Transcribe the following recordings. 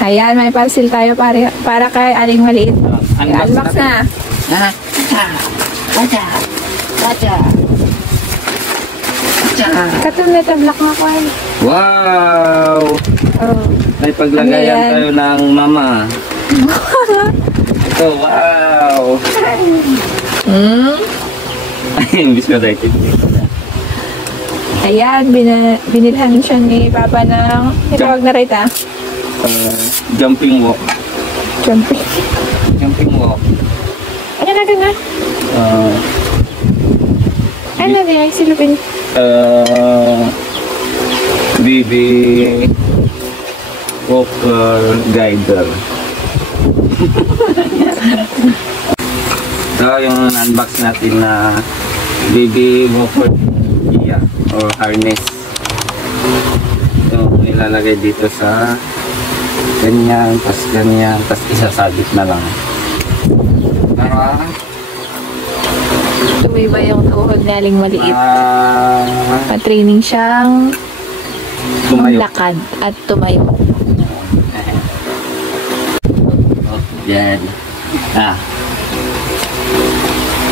Ayan, may parcel tayo para kay Aling Maliit. Unbox na. Katulad na black na ko. Wow! Oh. May paglagayan tayo ng mama. Ito, wow! Imbis ko tayo. Ayan, binilhan siya ni Papa ng itawag na rita. Jumping walk. Jumping walk. Ano na gana? Ano na yung silupin? Baby walker guider. So, yung unbox natin na baby walker or harness. So, ilalagay dito sa ganyan, tas isasabit na lang. Para tumibay yung tuhod na Aling Maliit. Pa-training siyang lakad at tumayo. Yan.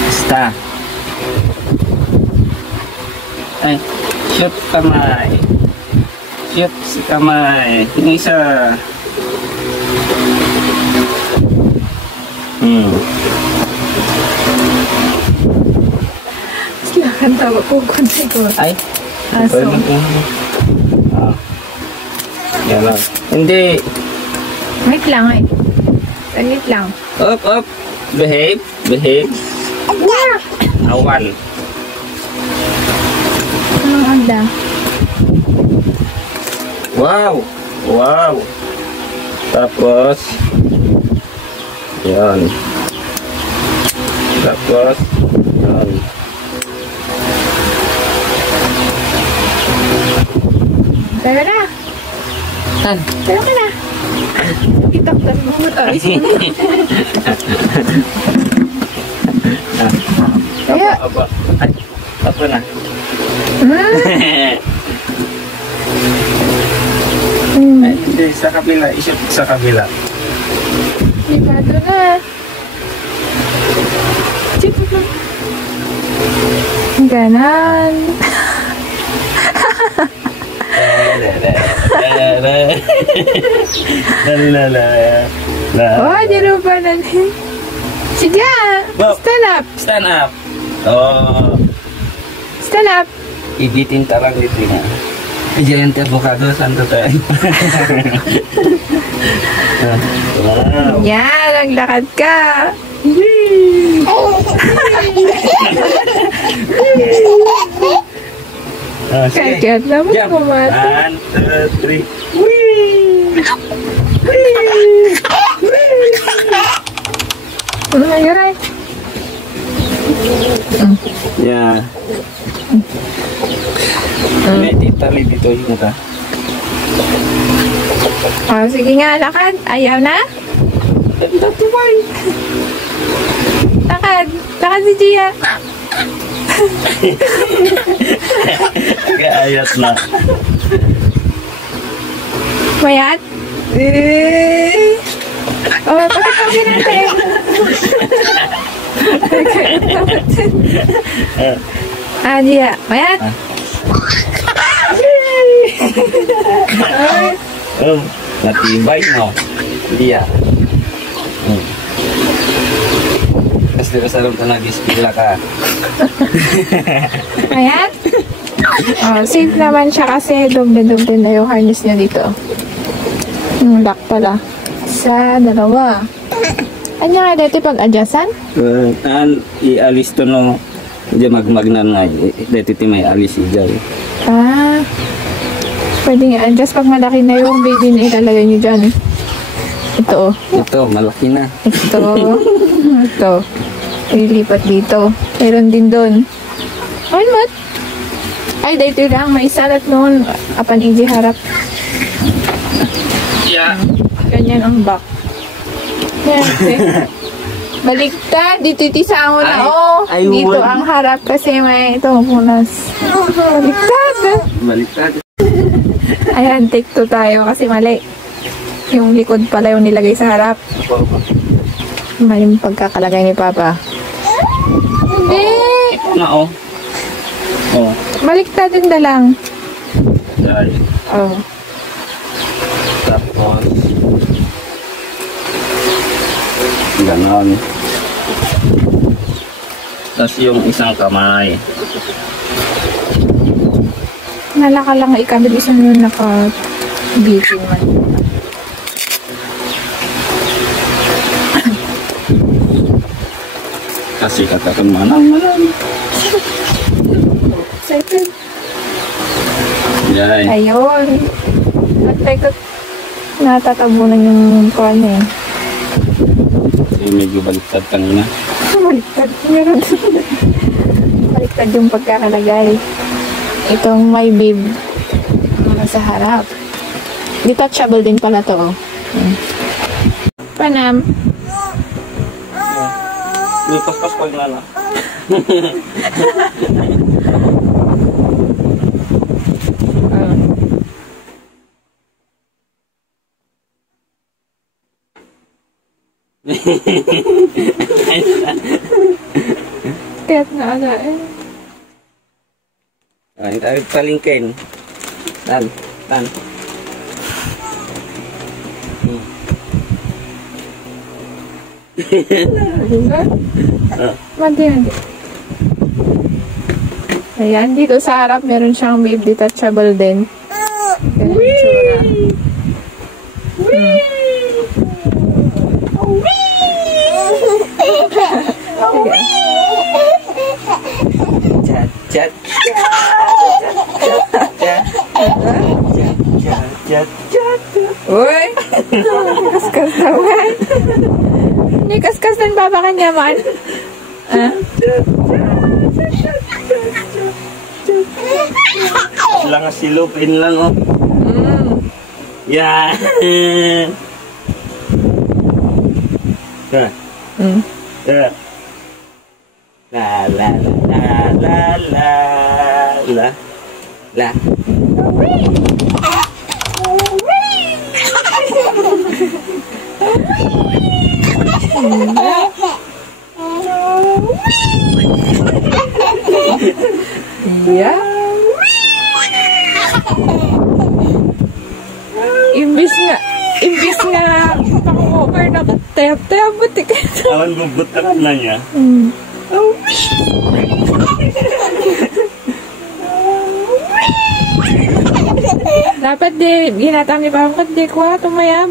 Basta. Ay, shoot kamay. Shoot si kamay. Yung isa. Silakan tawa po kunti ko. Ay. Aso. Yan lang. Hindi. Wait lang eh. Wait lang. Up, up. Behave. Awan. Anong anda? Wow. Tapos, yan. Tapos, yan. Tayo na. Tayo ka na. Itaktan mo mataas mo na. Apa. Ay, apa na? Ay, hindi, sa kabila. Isip sa kabila. Libado na. Ganon. Oh, dirupa na din. Sige, stand up. Stand up. Oh. Stand up. Ibitin tarang dito na. Giant avocado, santo tayo. Wow. Yan, naglakad ka. Kagat naman kumat. 1, 2, 3. Ngayon. Yeah. May titali dito yung mata. Oh, sige nga, lakad. Ayaw na? Lakad. Lakad si Gia. Kaayat na. Mayat? Oh, pakitawin natin. Gia. Mayat? Natibay, no? Dia. Kasi sa loob na nag-ispila ka. Ayan. Oh, safe naman siya kasi dumbe-dumbe na yung harness niya dito. Lock pala. Sa dalawa. Ano nga dito pag-adjustan? I-alis to no. Hindi magmagnan nga. Dito may alis i-jay. Pwede nga adjust pag malaki na yung baby na ilalagay nyo dyan. Ito. Ito, malaki na. Ito. Ilipat dito. Meron din doon. Mat? Ay, dito lang. May salat noon. Apan hindi harap. Yeah. Ganyan ang back. Yan. Baliktad. Dito itisango na. Dito ang harap kasi may ito punas. Baliktad. Baliktad. Ayan, take 2 tayo kasi mali. Yung likod pala yung nilagay sa harap. Mali yung pagkakalagay ni Papa. Hindi! Ito na, oh. Oh. Baliktad din na lang. Dahil. Oh. Tapos. Ganon. Tapos yung isang kamay. Nalaka lang ikabilis mo yung naka-beating man. Kasi katakamanang marami. Excited. Yan. Ayun. Nagtay natatabunan yung kuwan eh. Medyo baliktad kanina. Baliktad. Meron. Baliktad yung pagkakalagay. Itong may bib sa harap. Detachable din pala to. Oh. Panam. May paspas ko na na. Kahit na ano eh. Ay, tayo palingkin. Tan. Mandi. Ayan, dito sa harap meron siyang bib detachable din. Ganun yung tsura. Chat. Uy! Kaskas naman. Hindi kaskas ng baba kanya man. Ah? Lang silupin lang, oh. Yan. Yeah. Yeah. La la la la la la la. Yeah. Imbis nga pang-over na katayap-tayap butik. Awan bubutak na niya. Dapat di, ginatang ni Papa, di ko tumayab.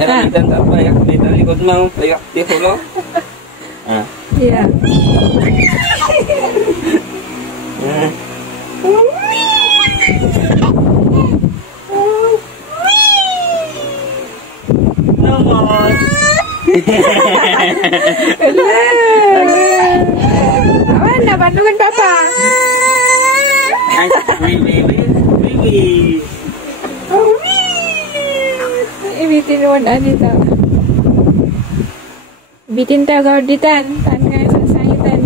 Kita tak payak di likod mau payak di hulo. Ah. Yeah. Naman. Awan na, bandungan Papa. Baby. Ibitin mo na dito. Ibitin tayo gauditan. Taan kayo sa sangitan.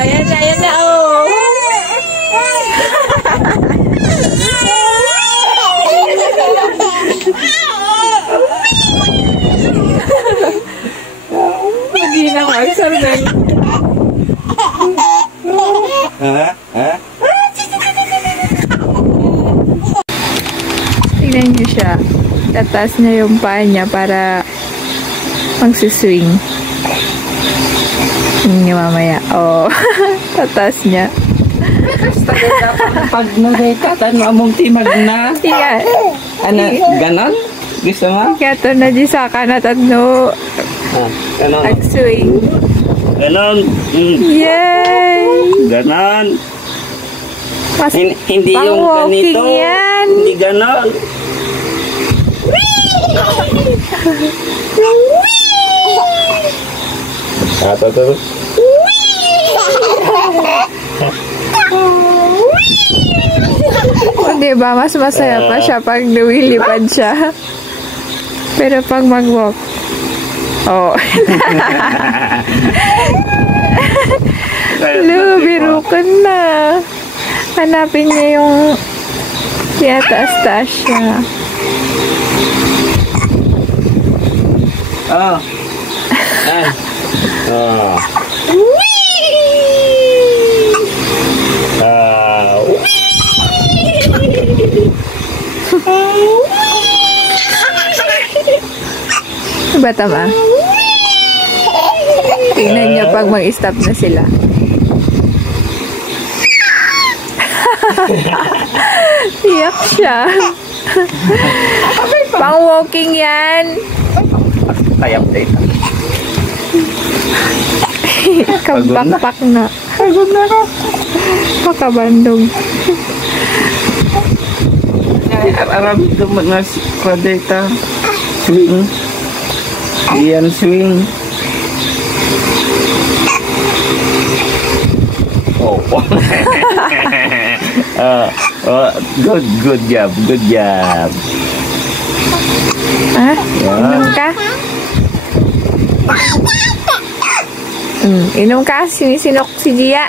Ayan na, oh. Hindi na mag-sorban. Tignan niyo siya. Tataas niya yung paa niya para magsiswing. Tingnan niyo mamaya. Oh, tataas niya. Pag nagkatan mo among timag na. Iya. Ano, ganon? Gusto mo? Kaya ito na di sa kanat at no Ganon. nag-swing. Ganon. Yay! Ganon. Mas Hindi yung pang-walking ganito. yan. Hindi ganon. Ito. Diba, mas masaya pa siya pag lumilipad siya. Pero pag mag-walk, oh. Biro ka na. Hanapin niya yung tinataas-taas siya. Oh. Ay. Oh. Ba tama? Tingnan niyo pag mag-stop na sila. Iyak siya. Pang walking yan. Kayang data. Kabakpak na. Pagod na ka. Pakabandog. Arami dumat na kwa data. Swing. Iyan swing. Oh. Good job. Good job. Ah, inom ka? Inom ka? Sinisinok si Gia.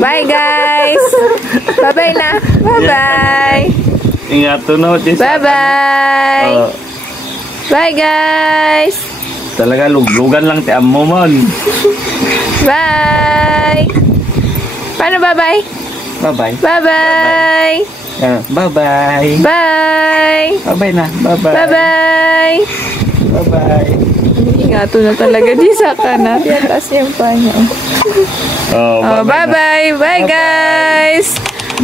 Bye guys. Bye-bye na. Bye-bye. Ingat no. Bye-bye. Bye guys. Talaga luglugan lang ti ammo mon. Bye. Paano bye-bye? Bye-bye. Bye-bye. Bye-bye. Bye. Bye-bye na. Bye-bye. Bye-bye. Bye-bye. Ingato na talaga di sa kana. Piatas yung pa niya. Bye-bye. Bye guys.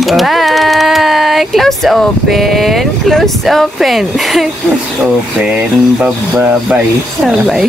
Bye. Close open. Close open. Open. Bye-bye. Bye.